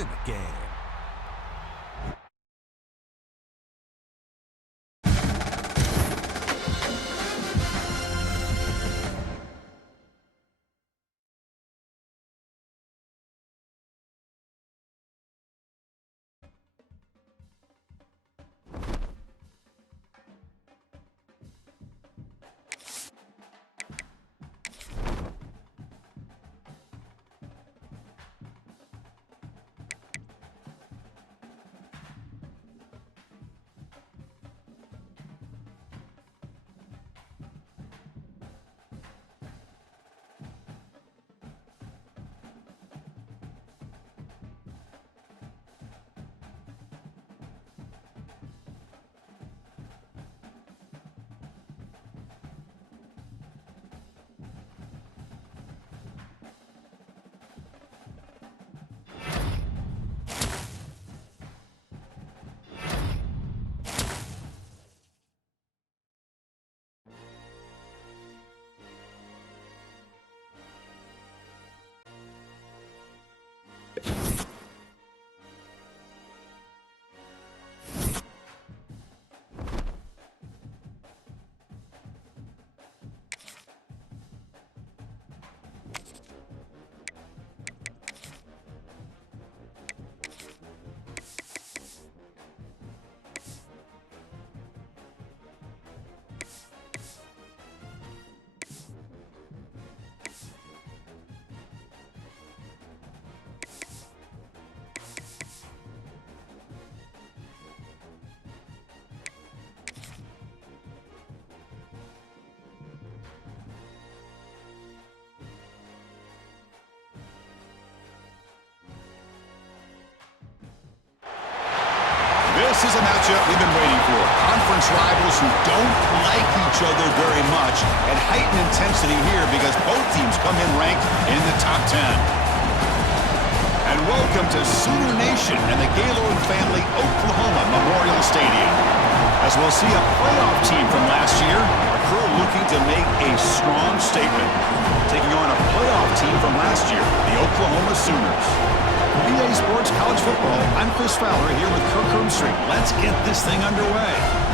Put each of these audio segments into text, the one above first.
in the game. This is a matchup we've been waiting for. Conference rivals who don't like each other very much, and heightened intensity here because both teams come in ranked in the top 10. And welcome to Sooner Nation and the Gaylord Family Oklahoma Memorial Stadium. As we'll see a playoff team from last year, a crew looking to make a strong statement. Taking on a playoff team from last year, the Oklahoma Sooners. VA Sports College Football, I'm Chris Fowler here with Kirk Herbstreit. Let's get this thing underway.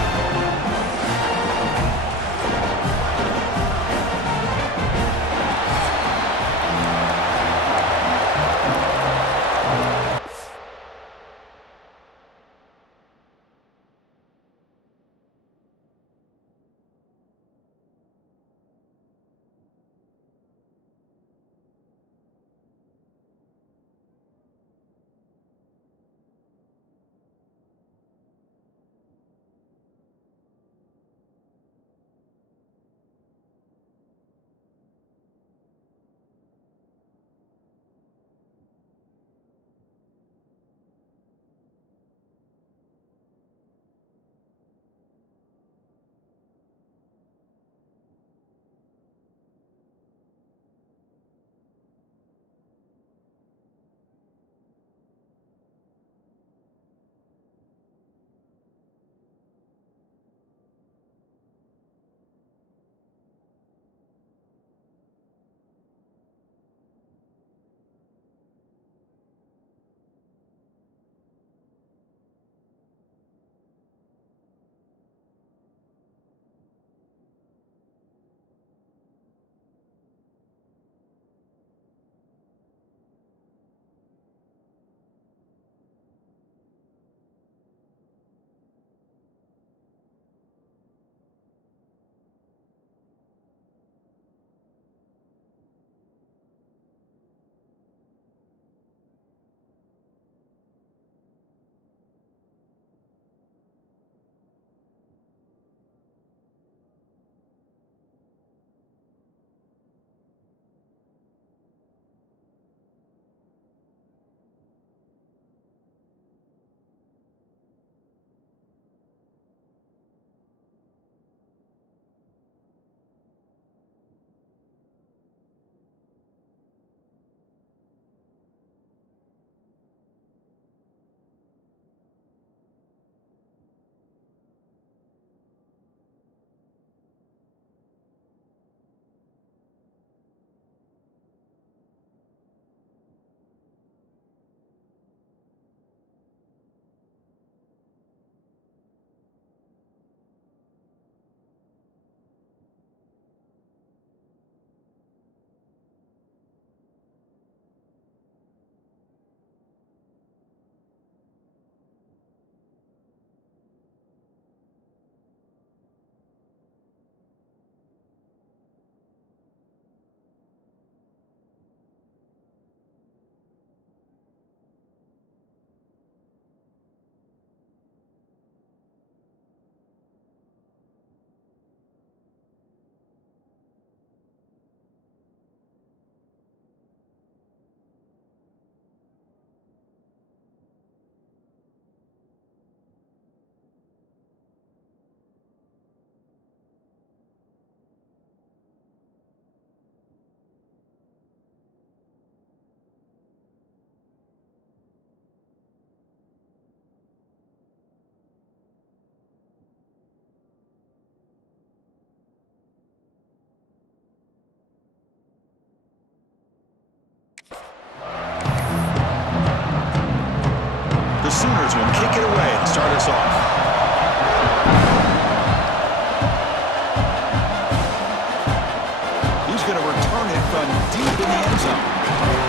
from deep in the end zone.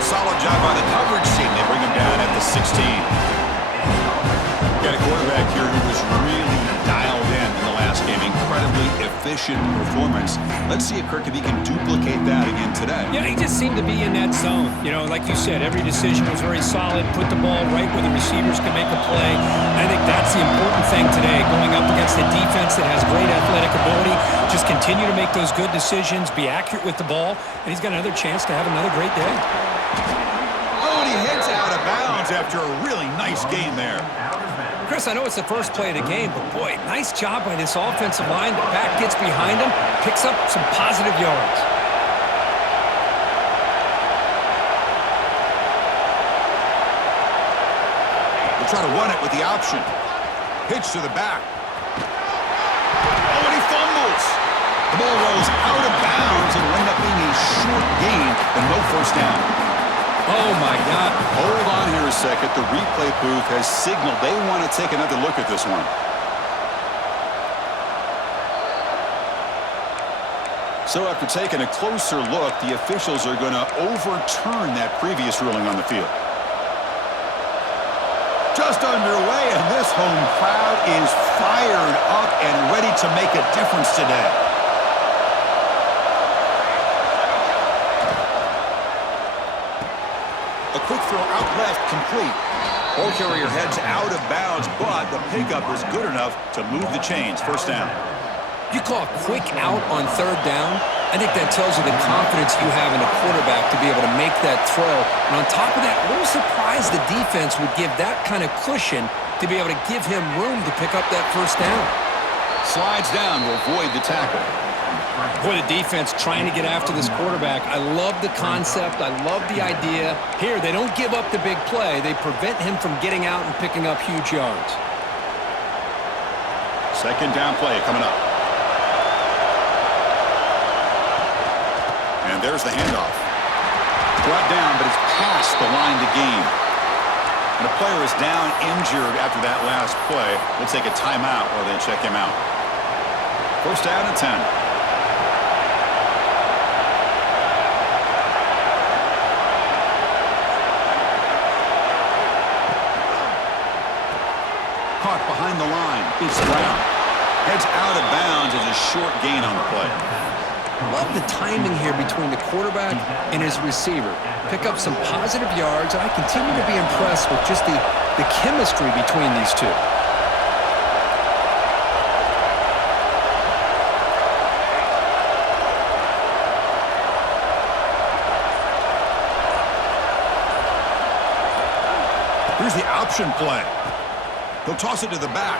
Solid job by the coverage team. They bring him down at the 16. Got a quarterback here who was really dialed in the last game. Incredibly efficient performance. Let's see if Kirby can duplicate that again today. Yeah, he just seemed to be in that zone. You know, like you said, every decision was very solid. Put the ball right where the receivers can make a play. I think that's the important thing today, going up against a defense that has great athletic ability. Just continue to make those good decisions, be accurate with the ball, and he's got another chance to have another great day. Oh, and he heads out of bounds after a really nice game there. Chris, I know it's the first play of the game, but boy, nice job by this offensive line. The back gets behind him, picks up some positive yards. We'll try to run it with the option. Pitch to the back. Oh, and he fumbles. The ball rolls out of bounds and will end up being a short gain and no first down. Oh, my God. Hold on here a second. The replay booth has signaled they want to take another look at this one. So after taking a closer look, the officials are going to overturn that previous ruling on the field. Just underway, and this home crowd is fired up and ready to make a difference today. A quick throw out left, complete. Ball carrier heads out of bounds, but the pickup is good enough to move the chains. First down. You call a quick out on third down. I think that tells you the confidence you have in a quarterback to be able to make that throw. And on top of that, a little surprised the defense would give that kind of cushion to be able to give him room to pick up that first down. Slides down to avoid the tackle. Boy, the defense trying to get after this quarterback. I love the concept. I love the idea. Here, they don't give up the big play. They prevent him from getting out and picking up huge yards. Second down play coming up. And there's the handoff. Brought down, but it's past the line to gain. And a player is down injured after that last play. We'll take a timeout while they check him out. First down and 10. Caught behind the line. It's Brown. Heads out of bounds as a short gain on the play. Love the timing here between the quarterback and his receiver. Pick up some positive yards, and I continue to be impressed with just the chemistry between these two. Here's the option play. He'll toss it to the back.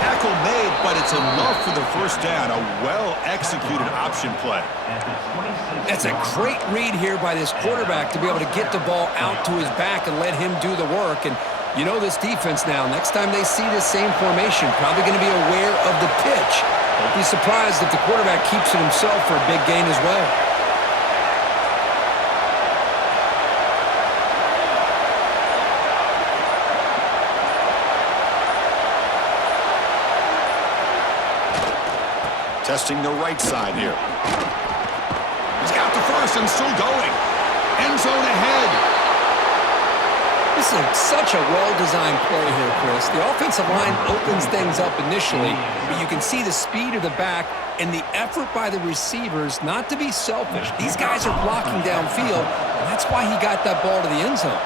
Tackle made, but it's enough for the first down. A well-executed option play. That's a great read here by this quarterback to be able to get the ball out to his back and let him do the work. And you know this defense now, next time they see this same formation, probably going to be aware of the pitch. Don't be surprised if the quarterback keeps it himself for a big gain as well. Testing the right side here. He's got the first and still going. End zone ahead. This is such a well-designed play here, Chris. The offensive line opens things up initially, but you can see the speed of the back and the effort by the receivers not to be selfish. These guys are blocking downfield, and that's why he got that ball to the end zone.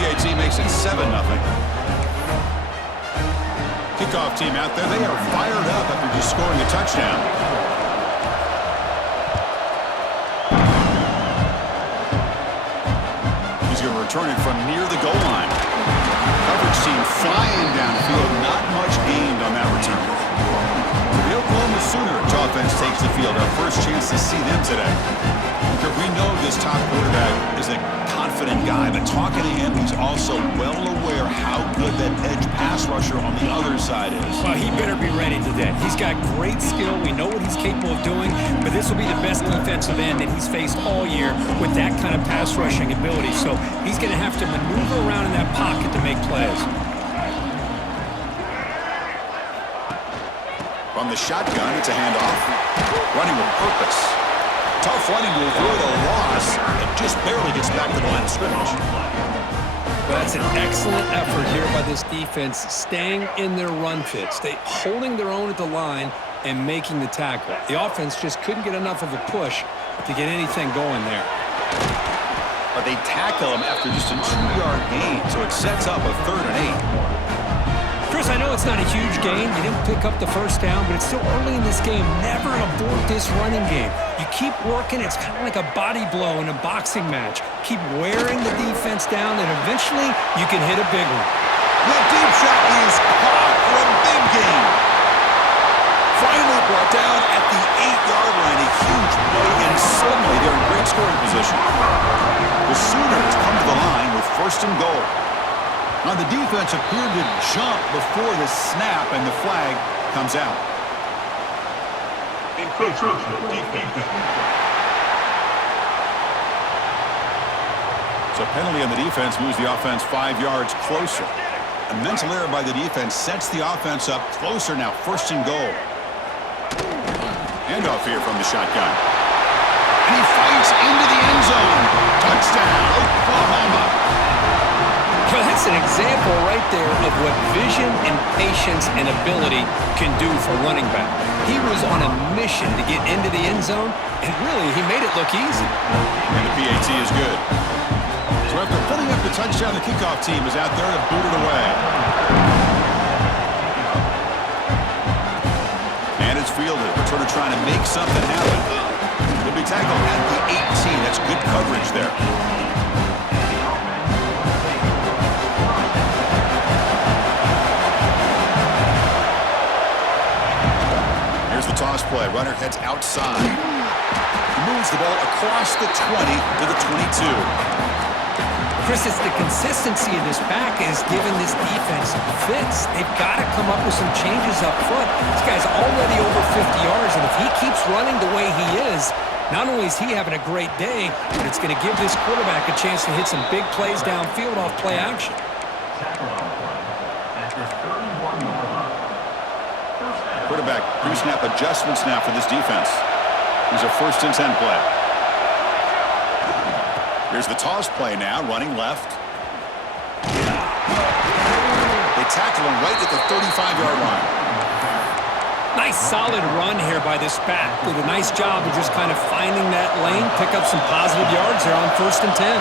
PAT makes it 7-0. Kickoff team out there. They are fired up after just scoring a touchdown. He's going to return it from near the goal line. Coverage team flying downfield. Not much gained on that return. The Oklahoma Sooner offense takes the field. Our first chance to see them today. Because we know this top quarterback is a confident guy, but talking to him, he's also well aware how good that edge pass rusher on the other side is. Well, he better be ready today. He's got great skill. We know what he's capable of doing, but this will be the best defensive end that he's faced all year with that kind of pass rushing ability. So he's going to have to maneuver around in that pocket to make plays. From the shotgun, it's a handoff. Running with purpose. Tough running to avoid a loss, and just barely gets back to the line of scrimmage. Well, that's an excellent effort here by this defense, staying in their run fit, holding their own at the line and making the tackle. The offense just couldn't get enough of a push to get anything going there. But they tackle him after just a 2-yard gain, so it sets up a 3rd and 8. Chris, I know it's not a huge gain. You didn't pick up the first down, but it's still early in this game. Never abort this running game. You keep working. It's kind of like a body blow in a boxing match. Keep wearing the defense down, and eventually you can hit a big one. The deep shot is caught for a big gain. Finally brought down at the 8-yard line. A huge play, and suddenly they're in great scoring position. The Sooners come to the line with 1st and goal. Now the defense appeared to jump before the snap, and the flag comes out. So penalty on the defense moves the offense 5 yards closer. A mental error by the defense sets the offense up closer now, 1st and goal. Handoff here from the shotgun. And he fights into the end zone. Touchdown, Oklahoma. Well, that's an example right there of what vision and patience and ability can do for running back. He was on a mission to get into the end zone, and really, he made it look easy. And the PAT is good. So after putting up the touchdown, the kickoff team is out there to boot it away. And it's fielded. Returner trying to make something happen. He'll be tackled at the 18. That's good coverage there. The toss play. Runner heads outside. Moves the ball across the 20 to the 22. Chris, it's the consistency of this back is giving this defense fits. They've got to come up with some changes up front. This guy's already over 50 yards, and if he keeps running the way he is, not only is he having a great day, but it's going to give this quarterback a chance to hit some big plays downfield off play action. Quarterback pre-snap adjustments now for this defense. Here's a 1st and 10 play. Here's the toss play now, running left. They tackle him right at the 35-yard line. Nice solid run here by this back. Did a nice job of just kind of finding that lane, pick up some positive yards there on 1st and 10.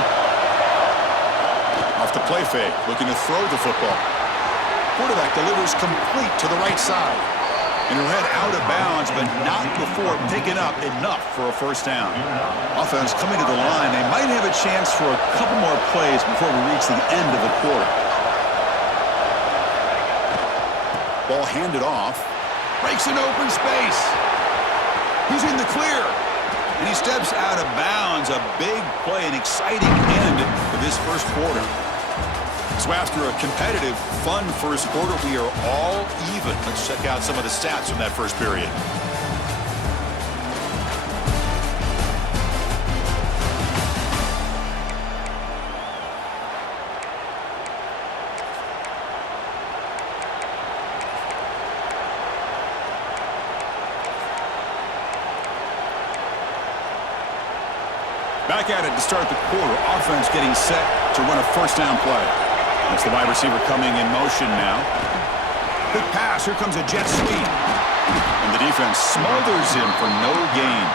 Off the play fake, looking to throw the football. Quarterback delivers complete to the right side. And he'll head out of bounds, but not before picking up enough for a 1st down. Offense coming to the line. They might have a chance for a couple more plays before we reach the end of the quarter. Ball handed off. Breaks an open space. He's in the clear. And he steps out of bounds. A big play, an exciting end to this 1st quarter. So after a competitive, fun 1st quarter, we are all even. Let's check out some of the stats from that 1st period. Back at it to start the quarter. Offense getting set to run a 1st down play. That's the wide receiver coming in motion now. Quick pass. Here comes a jet sweep. And the defense smothers him for no gain.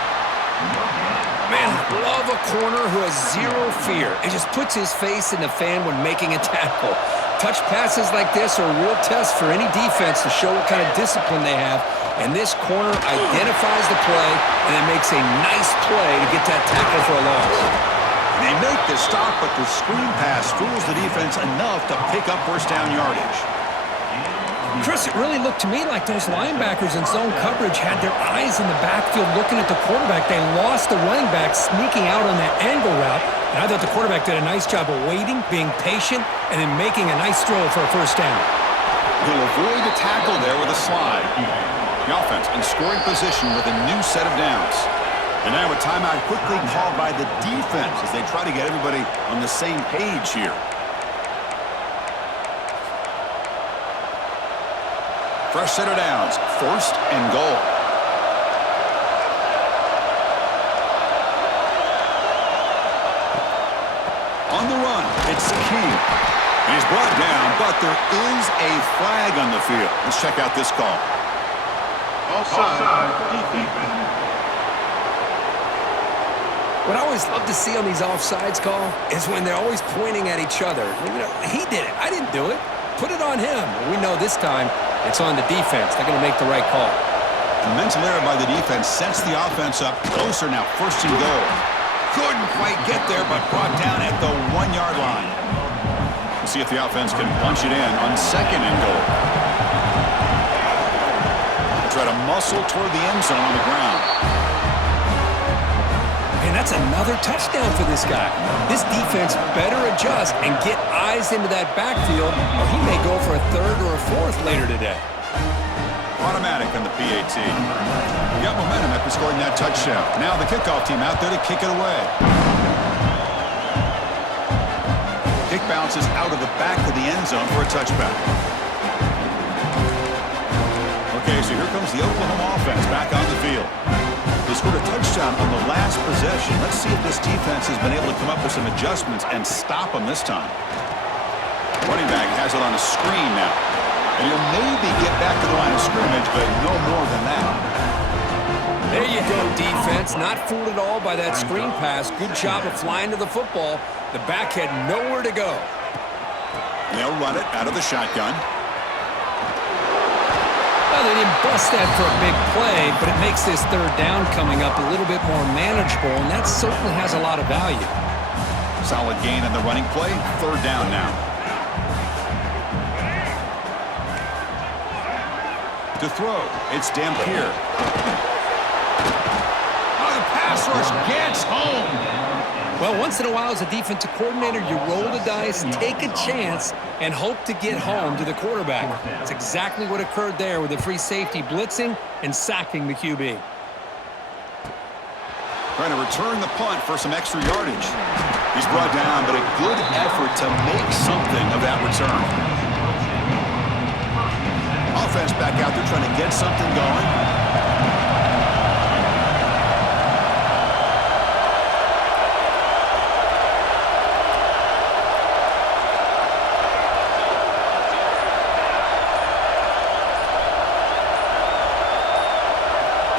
Man, I love a corner who has zero fear. It just puts his face in the fan when making a tackle. Touch passes like this are a real test for any defense to show what kind of discipline they have. And this corner identifies the play and then makes a nice play to get that tackle for a loss. They make the stop, but the screen pass fools the defense enough to pick up 1st down yardage. Chris, it really looked to me like those linebackers in zone coverage had their eyes in the backfield looking at the quarterback. They lost the running back sneaking out on that angle route. And I thought the quarterback did a nice job of waiting, being patient, and then making a nice throw for a 1st down. He'll avoid the tackle there with a slide. The offense in scoring position with a new set of downs. And now a timeout quickly called by the defense as they try to get everybody on the same page here. Fresh set of downs. 1st and goal. On the run, it's King. He's brought down, but there is a flag on the field. Let's check out this call. Offside. Defense. What I always love to see on these offsides call is when they're always pointing at each other. You know, he did it. I didn't do it. Put it on him. We know this time it's on the defense. They're going to make the right call. A mental error by the defense sets the offense up closer now. 1st and goal. Couldn't quite get there, but brought down at the 1-yard line. We'll see if the offense can punch it in on 2nd and goal. They'll try to muscle toward the end zone on the ground. And that's another touchdown for this guy. This defense better adjust and get eyes into that backfield, or he may go for a 3rd or a 4th later today. Automatic on the PAT. We got momentum after scoring that touchdown. Now the kickoff team out there to kick it away. Kick bounces out of the back of the end zone for a touchback. Okay, so here comes the Oklahoma offense back on the field. They scored a touchdown on the last possession. Let's see if this defense has been able to come up with some adjustments and stop them this time. Running back has it on a screen now. And he'll maybe get back to the line of scrimmage, but no more than that. There you go, defense. Not fooled at all by that screen pass. Good job of flying to the football. The back had nowhere to go. And they'll run it out of the shotgun. Well, they didn't bust that for a big play, but it makes this 3rd down coming up a little bit more manageable, and that certainly has a lot of value. Solid gain in the running play. 3rd down now. To throw, it's Dampier. Oh, the pass rush gets home. Well, once in a while as a defensive coordinator, you roll the dice, take a chance, and hope to get home to the quarterback. That's exactly what occurred there with the free safety blitzing and sacking the QB. Trying to return the punt for some extra yardage. He's brought down, but a good effort to make something of that return. Offense back out there trying to get something going.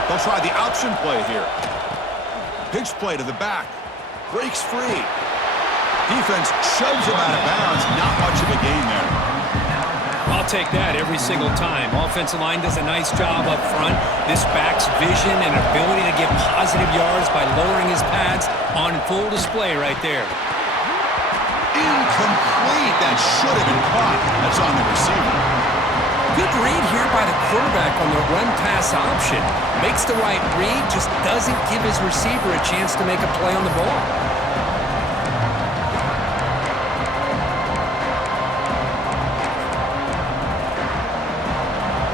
They'll try the option play here. Pitch play to the back. Breaks free. Defense shoves him out of bounds. Not much of a gain there. I'll take that every single time. Offensive line does a nice job up front. This back's vision and ability to get positive yards by lowering his pads on full display right there. Incomplete. That should have been caught. That's on the receiver. Good read here by the quarterback on the run-pass option. Makes the right read, just doesn't give his receiver a chance to make a play on the ball.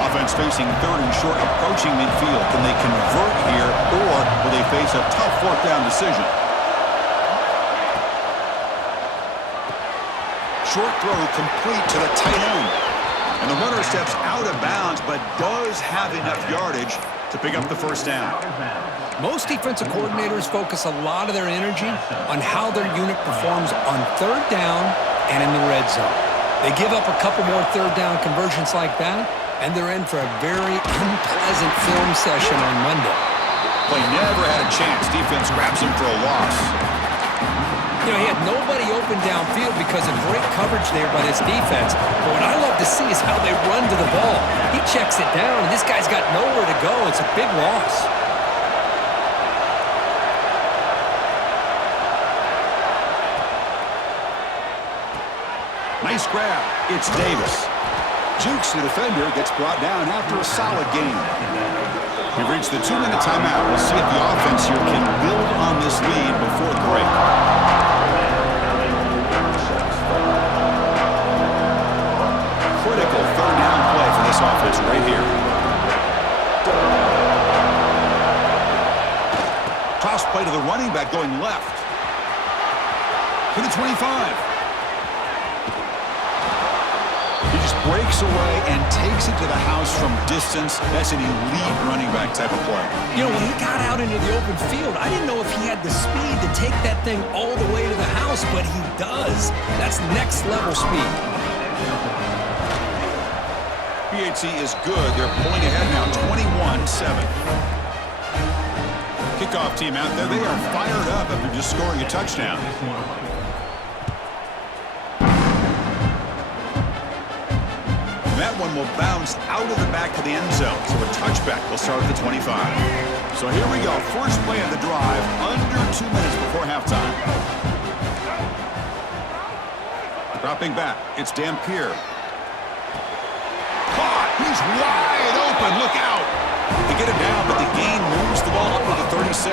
Offense facing 3rd and short, approaching midfield. Can they convert here, or will they face a tough 4th down decision? Short throw complete to the tight end. And the runner steps out of bounds, but does have enough yardage to pick up the 1st down. Most defensive coordinators focus a lot of their energy on how their unit performs on 3rd down and in the red zone. They give up a couple more 3rd down conversions like that, and they're in for a very unpleasant film session on Monday. Play never had a chance. Defense grabs him for a loss. You know, he had nobody open downfield because of great coverage there by this defense. But what I love to see is how they run to the ball. He checks it down, and this guy's got nowhere to go. It's a big loss. Nice grab. It's Davis. Jukes the defender, gets brought down after a solid game. We've reached the 2-minute timeout. We'll see if the offense here can build on this lead before the break. Critical 3rd down play for this offense right here. Toss play to the running back going left. To the 25. He just breaks away and takes it to the house from distance. That's an elite running back type of play. You know, when he got out into the open field, I didn't know if he had the speed to take that thing all the way to the house, but he does. That's next level speed. PHC is good. They're pulling ahead now, 21-7. Kickoff team out there. They are fired up after just scoring a touchdown. That one will bounce out of the back of the end zone. So a touchback will start at the 25. So here we go. First play of the drive, under 2 minutes before halftime. Dropping back, it's Dampier. Caught! He's wide open. Look out! They get it down, but the gain moves the ball up to the 36.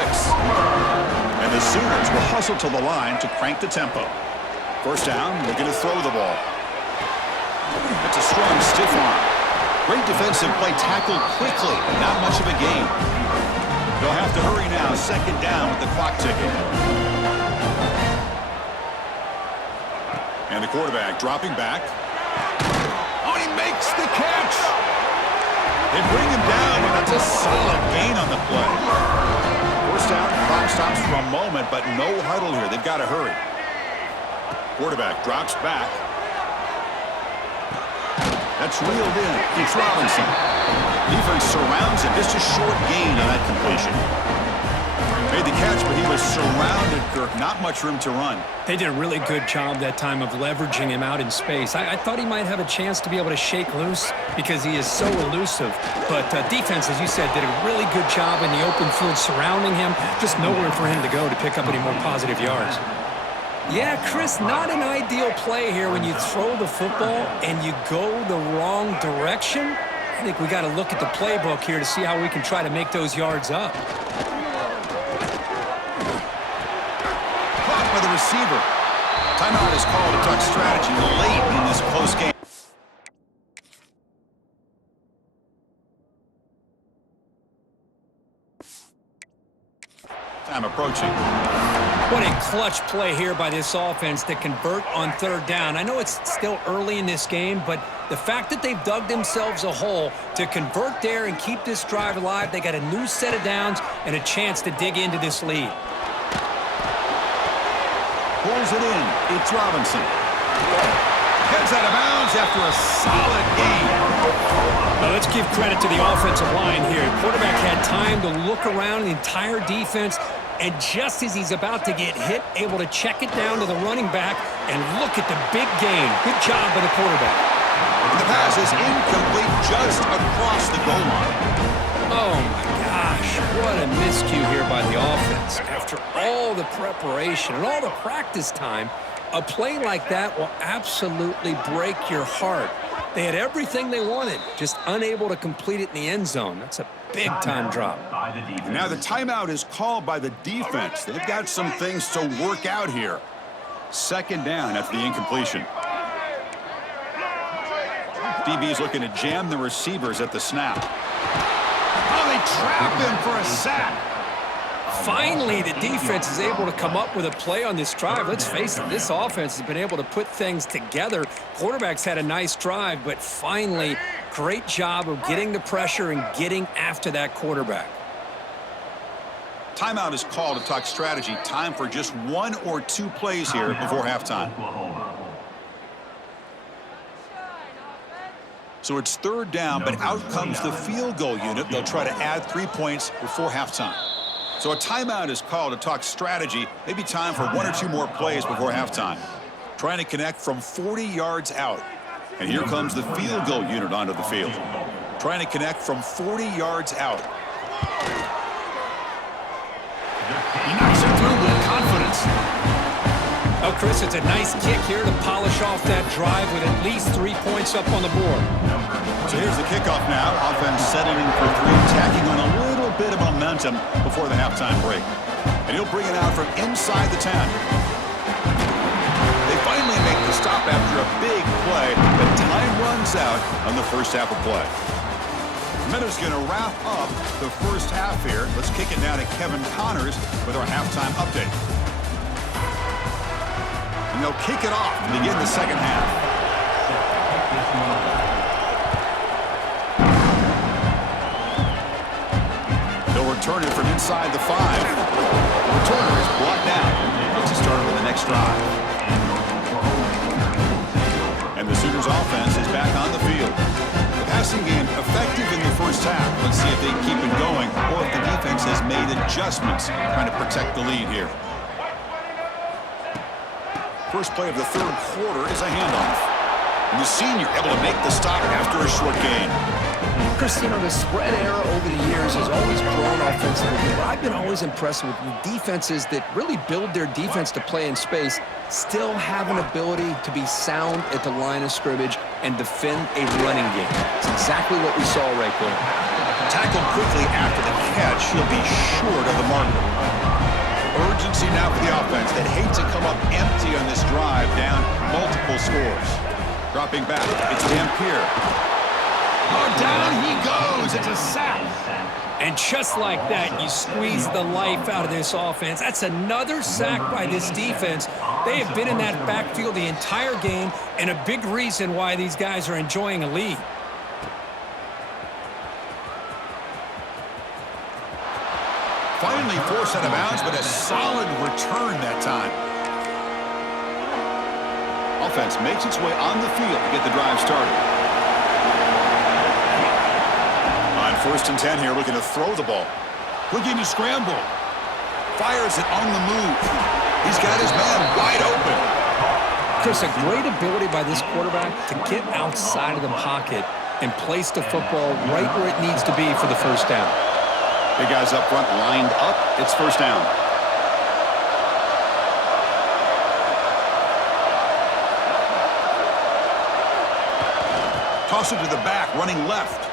And the Sooners will hustle to the line to crank the tempo. First down, they're going to throw the ball. That's a strong stiff arm. Great defensive play, tackled quickly. Not much of a gain. They'll have to hurry now. Second down with the clock ticking. And the quarterback dropping back. Oh, he makes the catch. They bring him down, and that's a solid gain on the play. First down, clock stops for a moment, but no huddle here. They've got to hurry. Quarterback drops back. That's reeled in. It's Robinson. Defense surrounds him. Just a short gain on that completion. Made the catch, but he was surrounded, Kirk. Not much room to run. They did a really good job that time of leveraging him out in space. I thought he might have a chance to be able to shake loose because he is so elusive. But defense, as you said, did a really good job in the open field surrounding him. Just nowhere for him to go to pick up any more positive yards. Yeah, Chris, not an ideal play here when you throw the football and you go the wrong direction. I think we got to look at the playbook here to see how we can try to make those yards up. Caught by the receiver. Timeout is called to tuck strategy late in this close game. Time approaching. What a clutch play here by this offense to convert on third down. I know it's still early in this game, but the fact that they've dug themselves a hole to convert there and keep this drive alive, they got a new set of downs and a chance to dig into this lead. Pulls it in. It's Robinson. Heads out of bounds after a solid gain. Now let's give credit to the offensive line here. Quarterback had time to look around the entire defense, and just as he's about to get hit, able to check it down to the running back, and look at the big gain. Good job by the quarterback. And the pass is incomplete just across the goal line. Oh, my gosh. What a miscue here by the offense. After all the preparation and all the practice time, a play like that will absolutely break your heart. They had everything they wanted, just unable to complete it in the end zone. That's a big-time drop. And now the timeout is called by the defense. They've got some things to work out here. Second down after the incompletion. DB's looking to jam the receivers at the snap. Oh, they trap him for a sack. Finally, the defense is able to come up with a play on this drive. Let's face it, this offense has been able to put things together. Quarterback's had a nice drive, but finally, great job of getting the pressure and getting after that quarterback. Timeout is called to talk strategy. Time for just one or two plays here before halftime. So it's third down, but out comes the field goal unit. They'll try to add 3 points before halftime. So a timeout is called to talk strategy. Maybe time for one or two more plays before halftime. Trying to connect from 40 yards out. And here comes the field goal unit onto the field. Trying to connect from 40 yards out. He knocks it through with confidence. Oh, Chris, it's a nice kick here to polish off that drive with at least 3 points up on the board. So here's the kickoff now. Offense settling for three, tacking on a little bit of momentum before the halftime break. And he'll bring it out from inside the 10. They finally make the stop after a big play, but time runs out on the first half of play. Miller's going to wrap up the first half here. Let's kick it now to Kevin Connors with our halftime update. And they'll kick it off to begin the second half. return it from inside the 5. Returner is brought down. Gets us started with the next drive. And the Sooners offense is back on the field. The passing game effective in the first half. Let's see if they keep it going or if the defense has made adjustments trying to protect the lead here. First play of the third quarter is a handoff. And the senior able to make the stop after a short gain. Chris, the spread era over the years has always grown offensively, but I've been always impressed with defenses that really build their defense to play in space, still have an ability to be sound at the line of scrimmage and defend a running game. It's exactly what we saw right there. Tackled quickly after the catch, he'll be short of the marker. Urgency now for the offense that hates to come up empty on this drive, down multiple scores. Dropping back, it's Dampier. Oh, down he goes. It's a sack. And just like that, you squeeze the life out of this offense. That's another sack by this defense. They have been in that backfield the entire game, and a big reason why these guys are enjoying a lead. Finally forced out of bounds, but a solid return that time. Offense makes its way on the field to get the drive started. On 1st and 10 here, looking to throw the ball. Looking to scramble. Fires it on the move. He's got his man wide open. Chris, a great ability by this quarterback to get outside of the pocket and place the football right where it needs to be for the first down. Big guys up front lined up. It's first down. Toss it to the back, running left.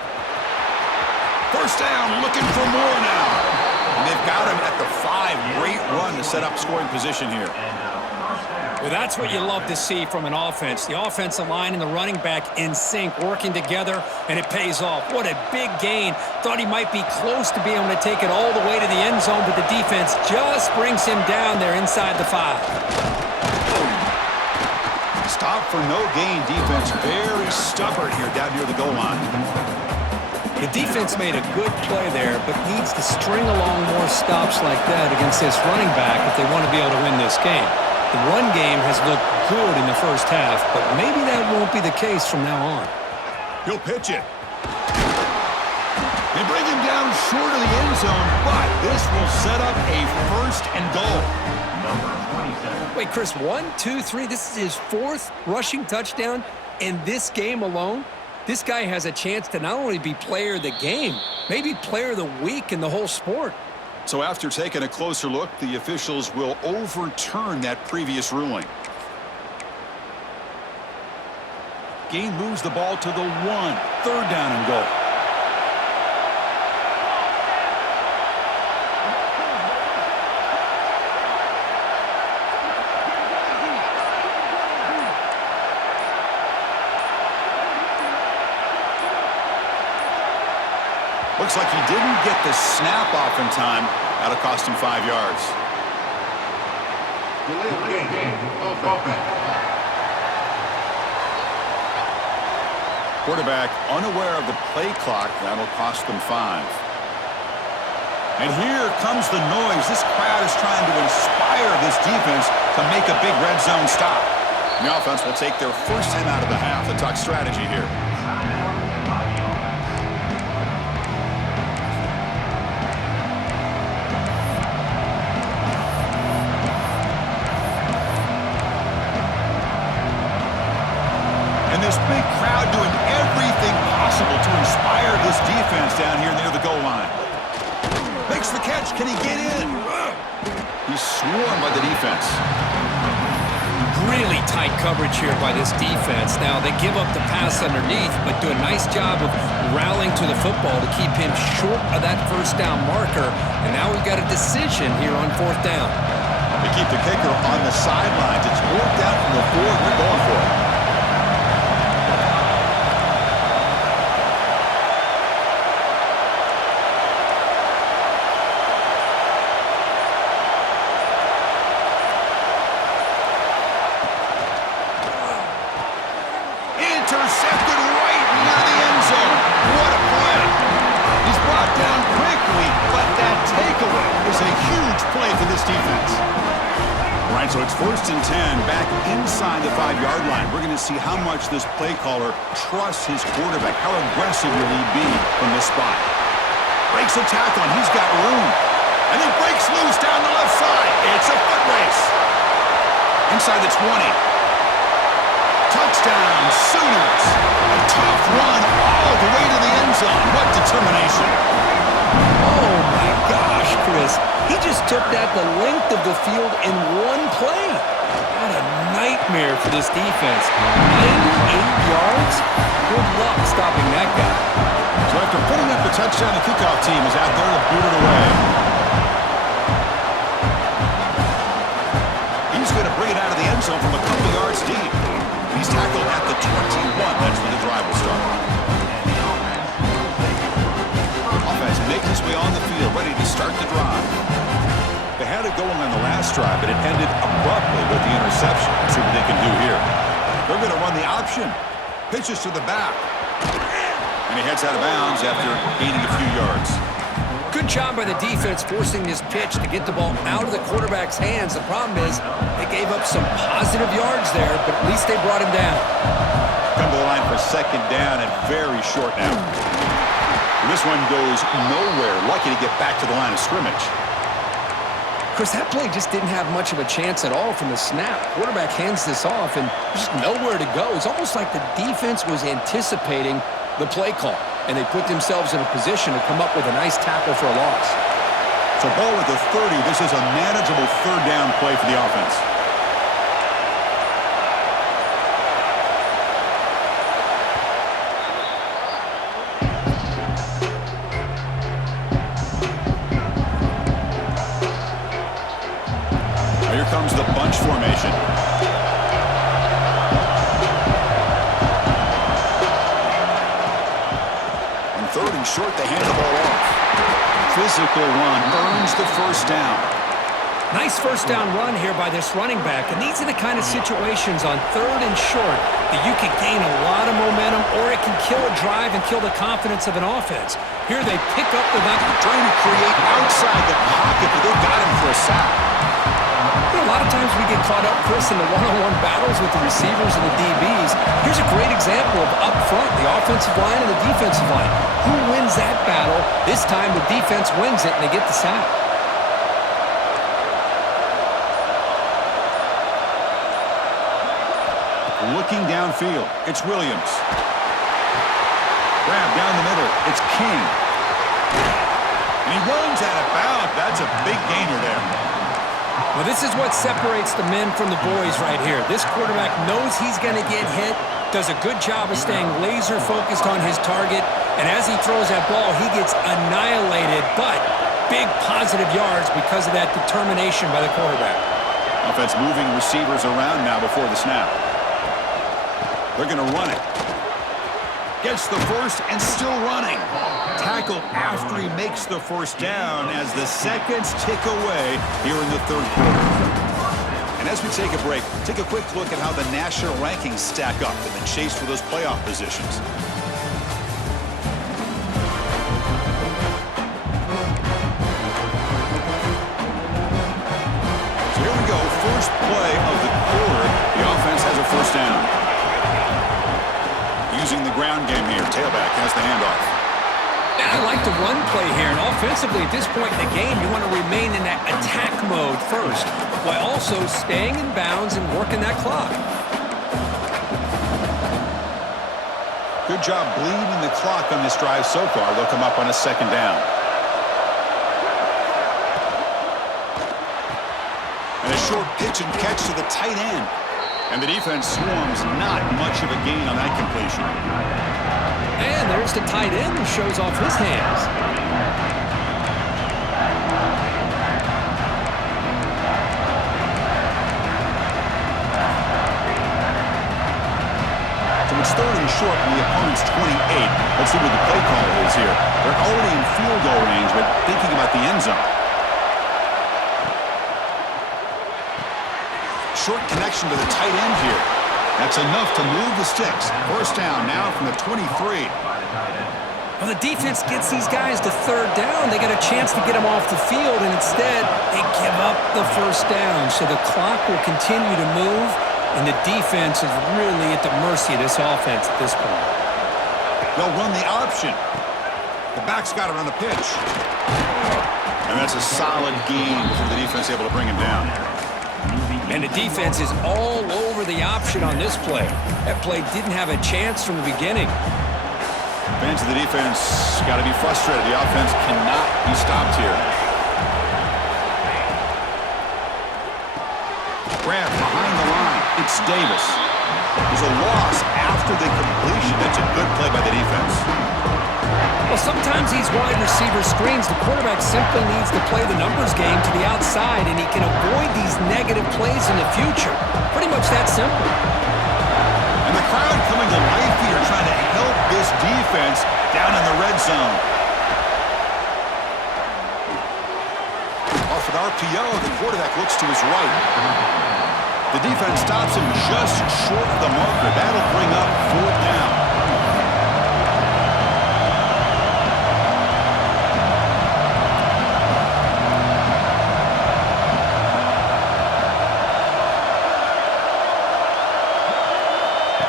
First down, looking for more now. And they've got him at the 5. Great run to set up scoring position here. Well, that's what you love to see from an offense. The offensive line and the running back in sync, working together, and it pays off. What a big gain. Thought he might be close to being able to take it all the way to the end zone, but the defense just brings him down there inside the 5. Stop for no gain defense. Very stubborn here down near the goal line. The defense made a good play there, but needs to string along more stops like that against this running back if they want to be able to win this game. The run game has looked good in the first half, but maybe that won't be the case from now on. He'll pitch it. They bring him down short of the end zone, but this will set up a 1st and goal. Wait, Chris, 1, 2, 3. This is his 4th rushing touchdown in this game alone. This guy has a chance to not only be player of the game, maybe player of the week in the whole sport. So after taking a closer look, the officials will overturn that previous ruling. Gain moves the ball to the 1. 3rd down and goal. Looks like he didn't get the snap off in time. That'll cost him 5 yards. Quarterback unaware of the play clock. That'll cost them 5. And here comes the noise. This crowd is trying to inspire this defense to make a big red zone stop. The offense will take their first time out of the half to talk strategy here. This big crowd doing everything possible to inspire this defense down here near the goal line. Makes the catch. Can he get in? He's swarmed by the defense. Really tight coverage here by this defense. Now, they give up the pass underneath, but do a nice job of rallying to the football to keep him short of that first down marker. And now we've got a decision here on 4th down. They keep the kicker on the sidelines. It's 4th down from the 4. We're going for it. Intercepted right near the end zone. What a play. He's brought down quickly, but that play for this defense. All right, so it's 1st and 10, back inside the 5-yard line. We're going to see how much this play caller trusts his quarterback. How aggressive will he be from this spot? Breaks a tackle, and he's got room. And he breaks loose down the left side. It's a foot race. Inside the 20. Touchdown, Sooners. A tough run all the way to the end zone. What determination. Oh, my gosh, Chris. He just took that the length of the field in one play. What a nightmare for this defense. 98 yards? Good luck stopping that guy. So after putting up the touchdown, the kickoff team is out there to boot it away. He's going to bring it out of the end zone from a couple yards deep. He's tackled at the 21. That's where the drive will start. Offense makes its way on the field, ready to start the drive. They had it going on the last drive, but it ended abruptly with the interception. Let's see what they can do here. They're going to run the option. Pitches to the back. And he heads out of bounds after gaining a few yards. Good job by the defense forcing this pitch to get the ball out of the quarterback's hands. The problem is they gave up some positive yards there, but at least they brought him down. Come to the line for 2nd down and very short now. This one goes nowhere. Lucky to get back to the line of scrimmage. Chris, that play just didn't have much of a chance at all from the snap. Quarterback hands this off, and there's just nowhere to go. It's almost like the defense was anticipating the play call, and they put themselves in a position to come up with a nice tackle for a loss. So ball at the 30. This is a manageable 3rd down play for the offense. Here comes the bunch formation. On 3rd and short, they hand the ball off. Physical run earns the 1st down. Nice 1st down run here by this running back. And these are the kind of situations on 3rd and short that you can gain a lot of momentum, or it can kill a drive and kill the confidence of an offense. Here they pick up the back. Trying to create outside the pocket, but they got him for a sack. A lot of times we get caught up, Chris, in the one-on-one battles with the receivers and the DBs. Here's a great example of up front, the offensive line and the defensive line. Who wins that battle? This time the defense wins it, and they get the sack. Looking downfield, it's Williams. Grab down the middle, it's King. And he runs out of bounds. That's a big gainer there. Well, this is what separates the men from the boys right here. This quarterback knows he's going to get hit, does a good job of staying laser focused on his target, and as he throws that ball, he gets annihilated, but big positive yards because of that determination by the quarterback. Offense moving receivers around now before the snap. They're going to run it. Gets the first and still running. Tackle after he makes the 1st down as the seconds tick away here in the 3rd quarter. And as we take a break, take a quick look at how the national rankings stack up in the chase for those playoff positions. So here we go, first play of the quarter. The offense has a 1st down. Using the ground game here. Tailback has the handoff. I like the run play here, and offensively at this point in the game, you want to remain in that attack mode first, while also staying in bounds and working that clock. Good job bleeding the clock on this drive so far. They'll come up on a 2nd down. And a short pitch and catch to the tight end. And the defense swarms, not much of a gain on that completion. And there's the tight end who shows off his hands. So it's 3rd and short from the opponent's 28. Let's see what the play call is here. They're already in field goal range, but thinking about the end zone. Short connection to the tight end here. That's enough to move the sticks. 1st down now from the 23. Well, the defense gets these guys to third down. They get a chance to get them off the field, and instead they give up the first down. So the clock will continue to move, and the defense is really at the mercy of this offense at this point. They'll run the option. The back's got to run the pitch. And that's a solid gain before the defense able to bring him down. And the defense is all over the option on this play. That play didn't have a chance from the beginning. Fans of the defense got to be frustrated. The offense cannot be stopped here. Grab behind the line. It's Davis. There's a loss after the completion. That's a good play by the defense. Well, sometimes these wide receiver screens, the quarterback simply needs to play the numbers game to the outside, and he can avoid these negative plays in the future. Pretty much that simple. And the crowd coming to life here, trying to help this defense down in the red zone. Off an RPO, the quarterback looks to his right. The defense stops him just short of the marker. That'll bring up fourth down.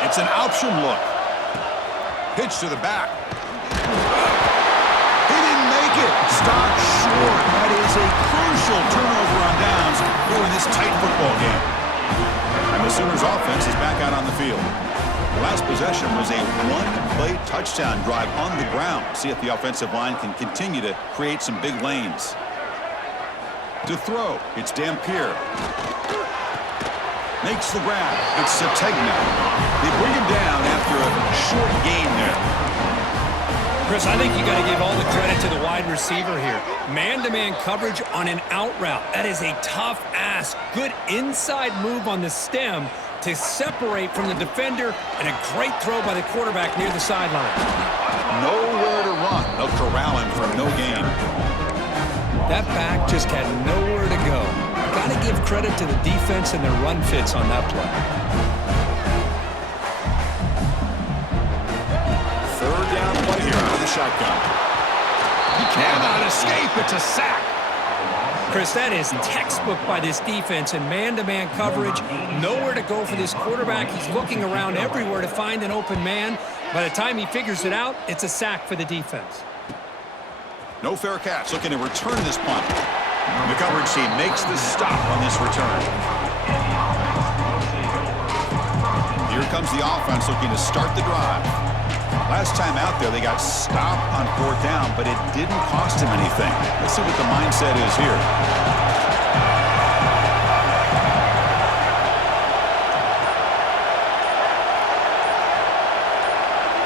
It's an option look. Pitch to the back. He didn't make it. Stopped short. That is a crucial turnover on downs here in this tight football game. And the Sooners offense is back out on the field. The last possession was a one-play touchdown drive on the ground. See if the offensive line can continue to create some big lanes. To throw, it's Dampier. Makes the grab. It's Sategna. They bring him down after a short gain there. Chris, I think you got to give all the credit to the wide receiver here. Man-to-man coverage on an out route. That is a tough ask. Good inside move on the stem to separate from the defender, and a great throw by the quarterback near the sideline. Nowhere to run. They'll corral him for no gain. That back just had nowhere to go. Got to give credit to the defense and their run fits on that play. Third down play here out of the shotgun. He cannot escape. It's a sack. Chris, that is textbook by this defense and man-to-man coverage. Nowhere to go for this quarterback. He's looking around everywhere to find an open man. By the time he figures it out, it's a sack for the defense. No fair catch. Looking to return this punt. The coverage team makes the stop on this return. Here comes the offense looking to start the drive. Last time out there, they got stopped on fourth down, but it didn't cost him anything. Let's see what the mindset is here.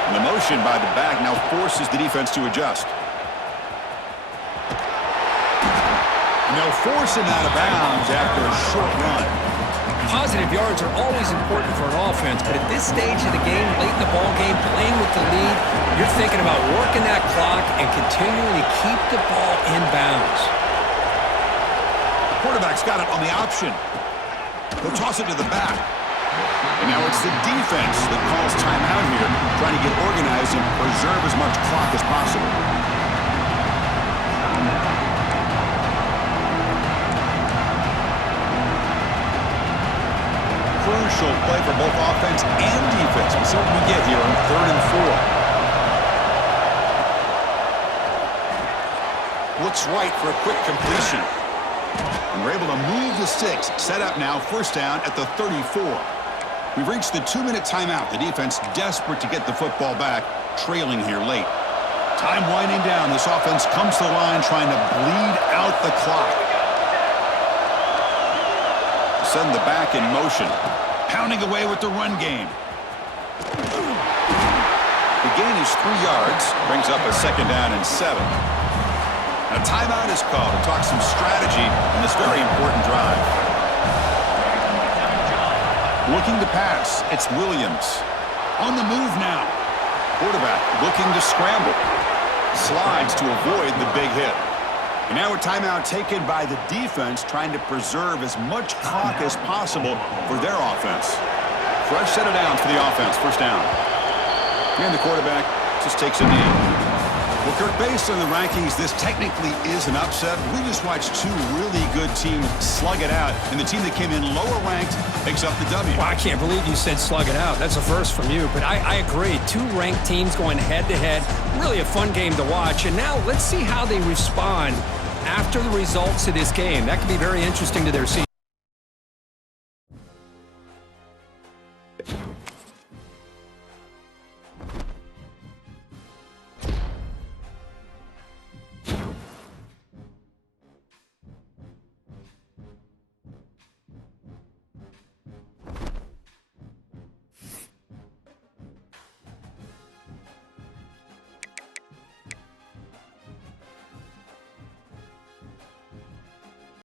And the motion by the back now forces the defense to adjust. And they'll force him out of bounds after a short run. Positive yards are always important for an offense, but at this stage of the game, late in the ball game, playing with the lead, you're thinking about working that clock and continuing to keep the ball in bounds. The quarterback's got it on the option. They'll toss it to the back. And now it's the defense that calls timeout here, trying to get organized and preserve as much clock as possible. Crucial play for both offense and defense. We'll see what we get here on 3rd and 4. Looks right for a quick completion. And we're able to move the sticks. Set up now, first down at the 34. We've reached the 2-minute timeout. The defense desperate to get the football back, trailing here late. Time winding down. This offense comes to the line trying to bleed out the clock. Send the back in motion. Pounding away with the run game. The gain is 3 yards. Brings up a 2nd down and 7. And a timeout is called to talk some strategy in this very important drive. Looking to pass. It's Williams. On the move now. Quarterback looking to scramble. Slides to avoid the big hit. And now a timeout taken by the defense, trying to preserve as much clock as possible for their offense. Fresh set of downs for the offense, first down. And the quarterback just takes a knee. Well, Kirk, based on the rankings, this technically is an upset. We just watched two really good teams slug it out, and the team that came in lower ranked picks up the W. Well, I can't believe you said slug it out. That's a first from you, but I agree. Two ranked teams going head-to-head. Really a fun game to watch, and now let's see how they respond after the results of this game. That could be very interesting to their season.